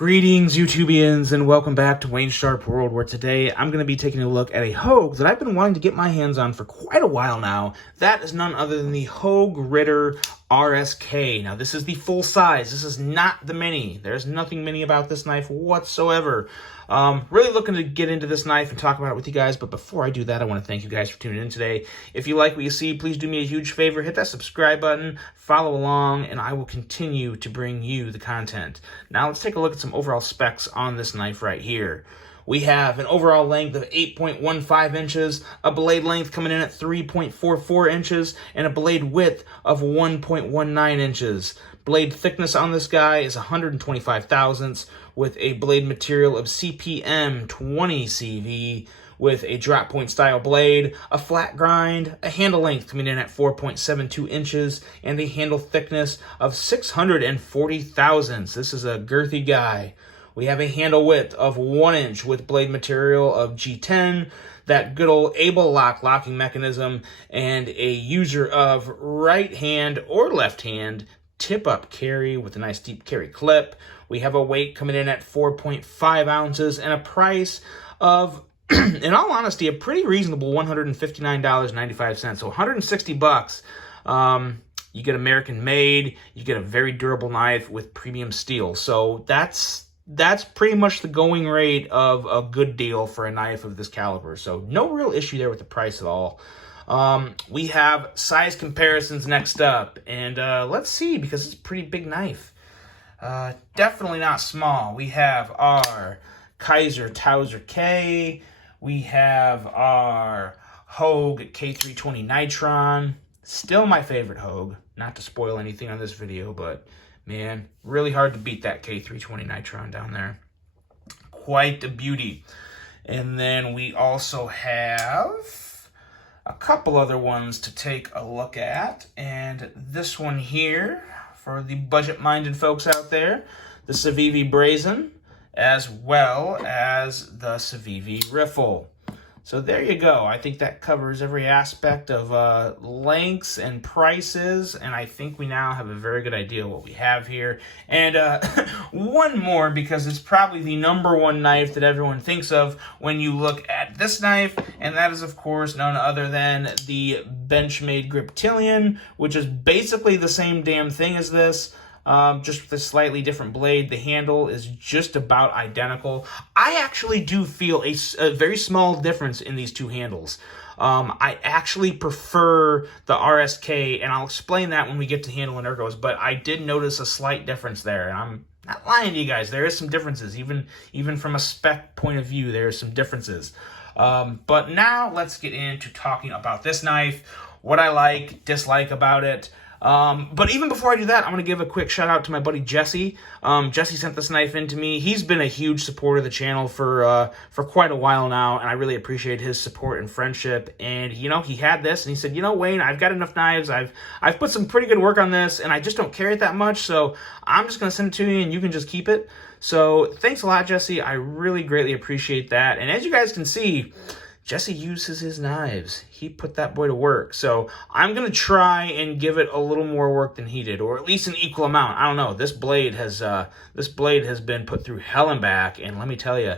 Greetings, YouTubians, and welcome back to Wayne's Sharp World, where today I'm going to be taking a look at a Hogue that I've been wanting to get my hands on for quite a while now. That is none other than the Hogue Ritter RSK. Now, this is the full size. This is not the mini. There's nothing mini about this knife whatsoever. Really looking to get into this knife and talk about it with you guys, but before I do that, I want to thank you guys for tuning in today. If you like what you see, please do me a huge favor. Hit that subscribe button, follow along, and I will continue to bring you the content. Now, let's take a look at some overall specs on this knife right here. We have an overall length of 8.15 inches, a blade length coming in at 3.44 inches, and a blade width of 1.19 inches. Blade thickness on this guy is 125 thousandths with a blade material of CPM 20 CV with a drop point style blade, a flat grind, a handle length coming in at 4.72 inches, and a handle thickness of 640 thousandths. This is a girthy guy. We have a handle width of 1 inch with blade material of G10, that good old able lock locking mechanism, and a user of right hand or left hand tip-up carry with a nice deep carry clip. We have a weight coming in at 4.5 ounces and a price of, in all honesty, a pretty reasonable $159.95. So $160. You get American made, you get a very durable knife with premium steel. So that's pretty much the going rate of a good deal for a knife of this caliber. So no real issue there with the price at all. We have size comparisons next up, and let's see, because it's a pretty big knife. Definitely not small. We have our Kaiser Towser K. We have our Hogue K320 Nitron. Still my favorite Hogue. Not to spoil anything on this video, but man, really hard to beat that K320 Nitron down there. Quite a beauty. And then we also have a couple other ones to take a look at, and this one here for the budget-minded folks out there, the Civivi Brazen, as well as the Civivi Riffle. So there you go. I think that covers every aspect of lengths and prices, and I think we now have a very good idea of what we have here. And one more, because it's probably the #1 knife that everyone thinks of when you look at this knife, and that is, of course, none other than the Benchmade Griptilian, which is basically the same damn thing as this. Just with a slightly different blade. The handle is just about identical. I actually do feel a very small difference in these two handles. I actually prefer the RSK, and I'll explain that when we get to handle and ergos, but I did notice a slight difference there, and I'm not lying to you guys. There is some differences. Even from a spec point of view, there are some differences. But now let's get into talking about this knife, what I like, dislike about it. But even before I do that, I'm going to give a quick shout out to my buddy Jesse. Jesse sent this knife in to me. He's been a huge supporter of the channel for quite a while now, and I really appreciate his support and friendship. And, you know, he had this, and he said, you know, Wayne, I've got enough knives. I've put some pretty good work on this, and I just don't carry it that much, so I'm just going to send it to you, and you can just keep it. So thanks a lot, Jesse. I really greatly appreciate that. And as you guys can see, Jesse uses his knives. He put that boy to work. So I'm going to try and give it a little more work than he did, or at least an equal amount. I don't know. This blade has been put through hell and back, and let me tell you,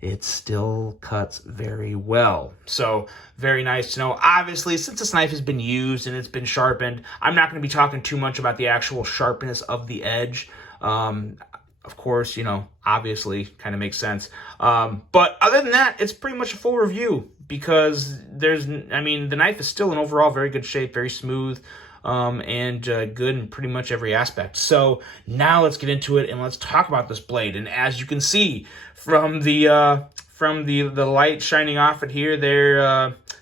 it still cuts very well. So very nice to know. Obviously, since this knife has been used and it's been sharpened, I'm not going to be talking too much about the actual sharpness of the edge. Of course, you know, obviously, kind of makes sense. But other than that, it's pretty much a full review, because the knife is still in overall very good shape, very smooth, and good in pretty much every aspect. So now let's get into it and let's talk about this blade. And as you can see from the light shining off it here,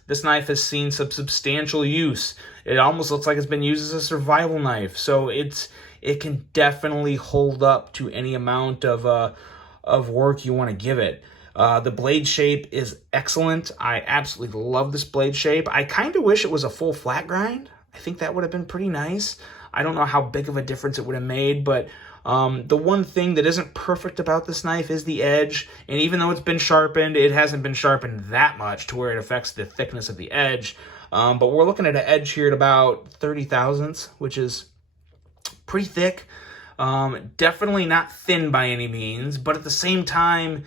this knife has seen some substantial use. It almost looks like it's been used as a survival knife. So it can definitely hold up to any amount of work you want to give it. The blade shape is excellent. I absolutely love this blade shape. I kind of wish it was a full flat grind. I think that would have been pretty nice. I don't know how big of a difference it would have made, but the one thing that isn't perfect about this knife is the edge. And even though it's been sharpened, it hasn't been sharpened that much to where it affects the thickness of the edge. But we're looking at an edge here at about 30 thousandths, which is pretty thick. Definitely not thin by any means, but at the same time,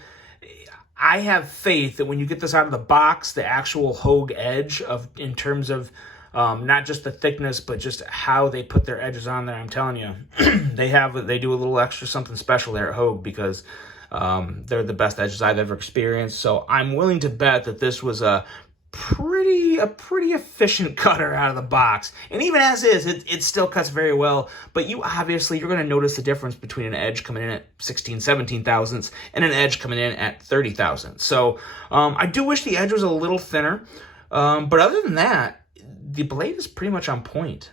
I have faith that when you get this out of the box, the actual Hogue edge in terms of not just the thickness, but just how they put their edges on there, I'm telling you, they do a little extra something special there at Hogue, because they're the best edges I've ever experienced. So I'm willing to bet that this was a pretty efficient cutter out of the box. And even as is, it still cuts very well. But you're going to notice the difference between an edge coming in at 16, 17 thousandths and an edge coming in at 30 thousandths. So I do wish the edge was a little thinner. But other than that, the blade is pretty much on point.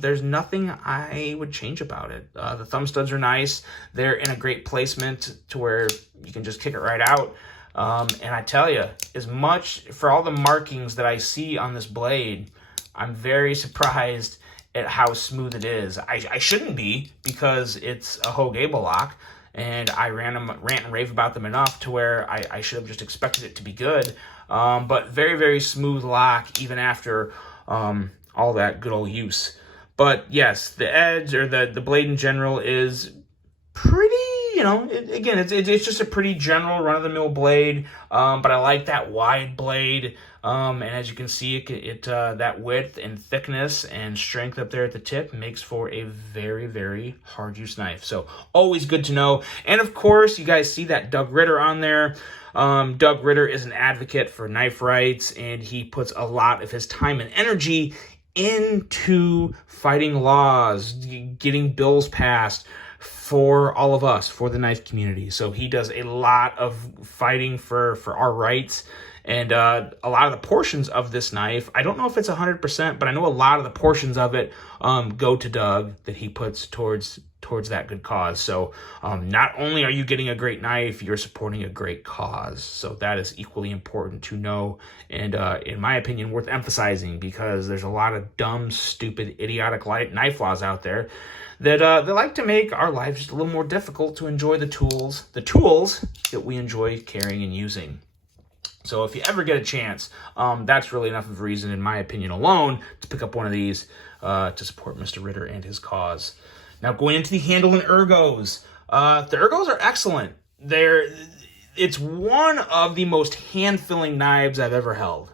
There's nothing I would change about it. The thumb studs are nice. They're in a great placement to where you can just kick it right out. And I tell you, as much for all the markings that I see on this blade, I'm very surprised at how smooth it is. I shouldn't be, because it's a Hogue Able lock, and I rant and rave about them enough to where I should have just expected it to be good. But very, very smooth lock, even after all that good old use. But yes, the edge, or the blade in general, is pretty, it's just a pretty general run-of-the-mill blade, but I like that wide blade, and as you can see, that width and thickness and strength up there at the tip makes for a very, very hard-use knife. So always good to know. And of course, you guys see that Doug Ritter on there. Doug Ritter is an advocate for knife rights, and he puts a lot of his time and energy into fighting laws, getting bills passed for all of us, for the knife community. So he does a lot of fighting for our rights, and a lot of the portions of this knife, I don't know if it's 100%, but I know a lot of the portions of it go to Doug, that he puts towards that good cause. So not only are you getting a great knife, you're supporting a great cause. So that is equally important to know, and in my opinion, worth emphasizing, because there's a lot of dumb, stupid, idiotic knife laws out there that they like to make our lives just a little more difficult to enjoy the tools that we enjoy carrying and using. So if you ever get a chance, that's really enough of a reason, in my opinion alone, to pick up one of these to support Mr. Ritter and his cause. Now, going into the handle and ergos. The ergos are excellent. It's one of the most hand-filling knives I've ever held.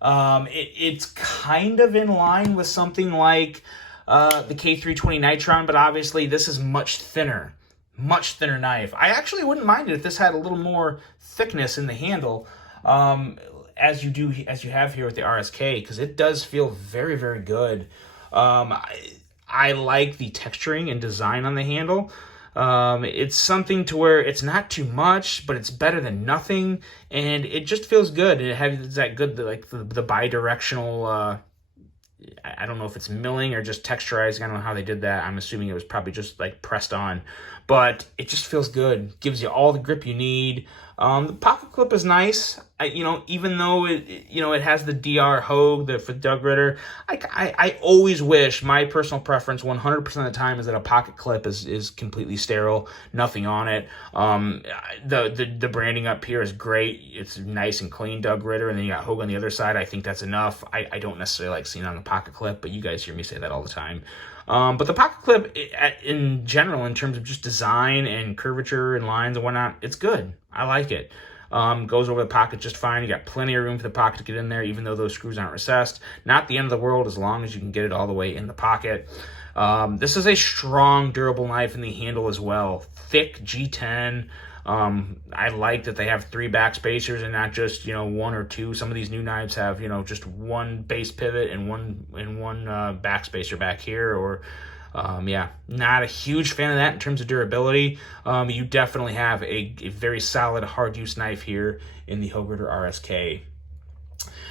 It's kind of in line with something like the K320 Nitron, but obviously this is much thinner knife. I actually wouldn't mind it if this had a little more thickness in the handle, as you have here with the RSK, because it does feel very, very good. I like the texturing and design on the handle. It's something to where it's not too much, but it's better than nothing, and it just feels good. It has that good, the bi-directional, I don't know if it's milling or just texturizing. I don't know how they did that. I'm assuming it was probably just like pressed on, but it just feels good. Gives you all the grip you need. The pocket clip is nice. Even though it has the DR Hogue for Doug Ritter, I always wish, my personal preference 100% of the time, is that a pocket clip is completely sterile, nothing on it. The branding up here is great. It's nice and clean, Doug Ritter, and then you got Hogue on the other side. I think that's enough. I don't necessarily like seeing it on the pocket clip, but you guys hear me say that all the time. But the pocket clip, in general, in terms of just design and curvature and lines and whatnot, it's good. I like it. Goes over the pocket just fine. You got plenty of room for the pocket to get in there, even though those screws aren't recessed. Not the end of the world, as long as you can get it all the way in the pocket. This is a strong, durable knife in the handle as well. Thick G10. I like that they have 3 back spacers and not just, 1 or 2. Some of these new knives have, just 1 base pivot and one back spacer back here, or not a huge fan of that in terms of durability. You definitely have a very solid hard use knife here in the Hogue Ritter RSK.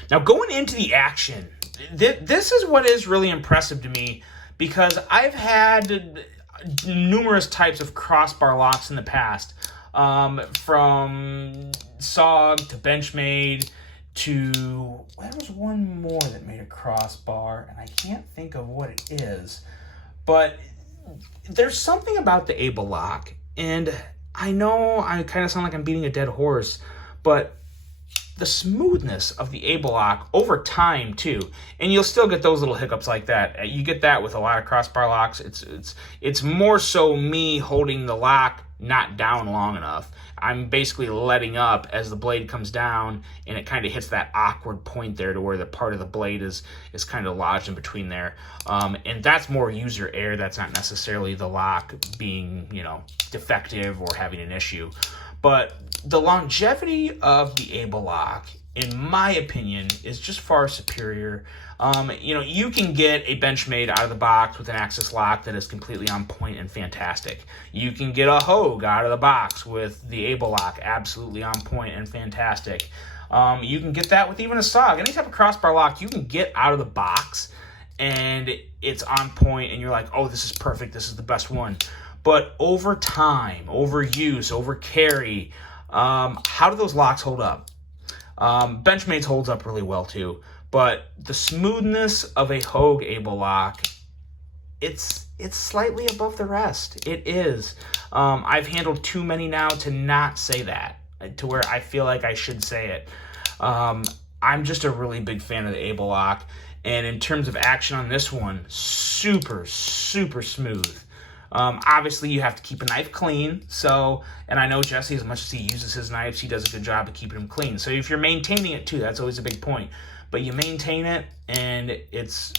Now, going into the action, this is what is really impressive to me, because I've had numerous types of crossbar locks in the past. From SOG to Benchmade to, there was one more that made a crossbar, and I can't think of what it is, but there's something about the Able lock, and I know I kind of sound like I'm beating a dead horse, but the smoothness of the able lock over time too, and you'll still get those little hiccups like that. You get that with a lot of crossbar locks. It's more so me holding the lock not down long enough. I'm basically letting up as the blade comes down, and it kind of hits that awkward point there to where the part of the blade is kind of lodged in between there. And that's more user error. That's not necessarily the lock being, you know, defective or having an issue. But the longevity of the able lock, in my opinion, is just far superior. You know, you can get a Benchmade out of the box with an Axis lock that is completely on point and fantastic. You can get a Hogue out of the box with the able lock, absolutely on point and fantastic. You can get that with even a SOG. Any type of crossbar lock you can get out of the box, and it's on point, and you're like, oh, this is perfect, this is the best one. But over time, over use, over carry, how do those locks hold up? Benchmade's holds up really well too, but the smoothness of a Hogue able lock, it's slightly above the rest. It is. I've handled too many now to not say that, to where I feel like I should say it. I'm just a really big fan of the able lock, and in terms of action on this one, super, super smooth. Obviously, you have to keep a knife clean. So, and I know Jesse, as much as he uses his knives, he does a good job of keeping them clean. So if you're maintaining it too, that's always a big point. But you maintain it, and it's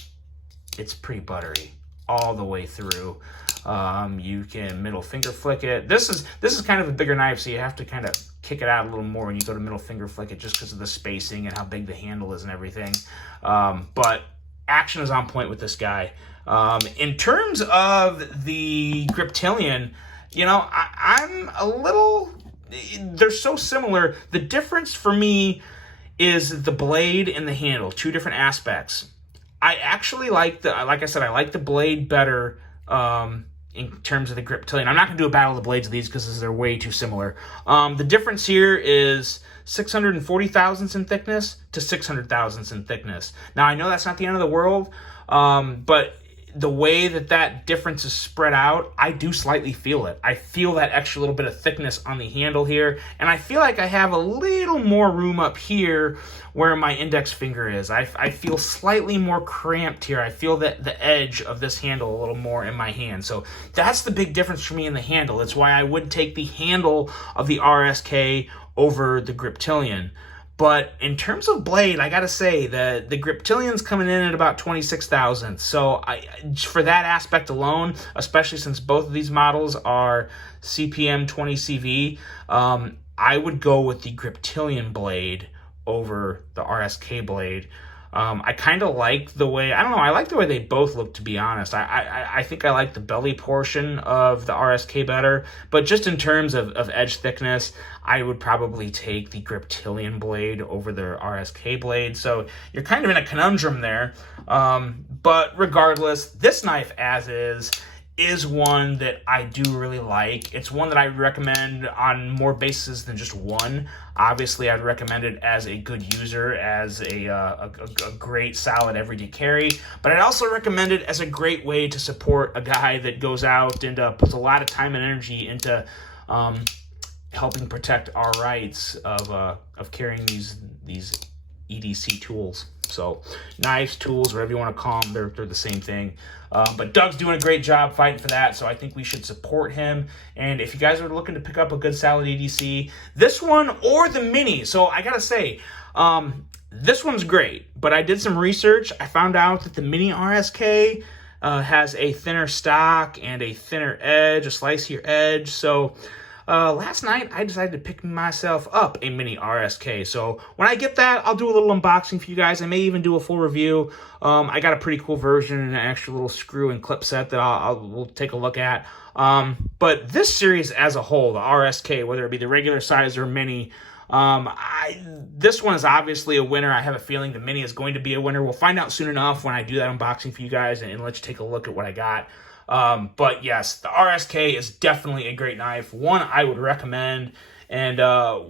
pretty buttery all the way through. You can middle finger flick it. This is kind of a bigger knife, so you have to kind of kick it out a little more when you go to middle finger flick it, just because of the spacing and how big the handle is and everything. But action is on point with this guy. In terms of the Griptilian, you know, I'm a little, they're so similar. The difference for me is the blade and the handle, two different aspects. I actually like like I said, I like the blade better in terms of the Griptilian. I'm not going to do a battle of the blades of these because they're way too similar. The difference here is 640 thousandths in thickness to 600 thousandths in thickness. Now, I know that's not the end of the world, but the way that difference is spread out, I do slightly feel it. I feel that extra little bit of thickness on the handle here, and I feel like I have a little more room up here where my index finger is. I feel slightly more cramped here. I feel that the edge of this handle a little more in my hand. So that's the big difference for me in the handle. It's why I would take the handle of the RSK over the Griptilian. But in terms of blade, I gotta say that the Griptilian's coming in at about 26 thousandths. So for that aspect alone, especially since both of these models are CPM 20CV, I would go with the Griptilian blade over the RSK blade. I kind of like the way, I don't know, I like the way they both look, to be honest. I think I like the belly portion of the RSK better, but just in terms of edge thickness, I would probably take the Griptilian blade over the RSK blade. So you're kind of in a conundrum there. But regardless, this knife as is one that I do really like. It's one that I recommend on more bases than just one. Obviously, I'd recommend it as a good user, as a great, solid, everyday carry. But I'd also recommend it as a great way to support a guy that goes out and puts a lot of time and energy into helping protect our rights of carrying these EDC tools. So knives, tools, whatever you want to call them, they're the same thing. But Doug's doing a great job fighting for that, so I think we should support him. And if you guys are looking to pick up a good solid EDC, this one or the Mini. So I gotta say, this one's great, but I did some research. I found out that the Mini RSK has a thinner stock and a thinner edge, a slicier edge. So last night, I decided to pick myself up a Mini RSK. So when I get that, I'll do a little unboxing for you guys. I may even do a full review. I got a pretty cool version and an extra little screw and clip set that we'll take a look at. But this series as a whole, the RSK, whether it be the regular size or Mini, this one is obviously a winner. I have a feeling the Mini is going to be a winner. We'll find out soon enough when I do that unboxing for you guys and let you take a look at what I got. But yes, the RSK is definitely a great knife. One I would recommend, and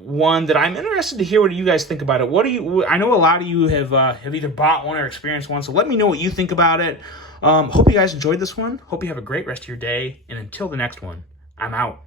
one that I'm interested to hear what you guys think about it. What do you? I know a lot of you have either bought one or experienced one, so let me know what you think about it. Hope you guys enjoyed this one. Hope you have a great rest of your day, and until the next one, I'm out.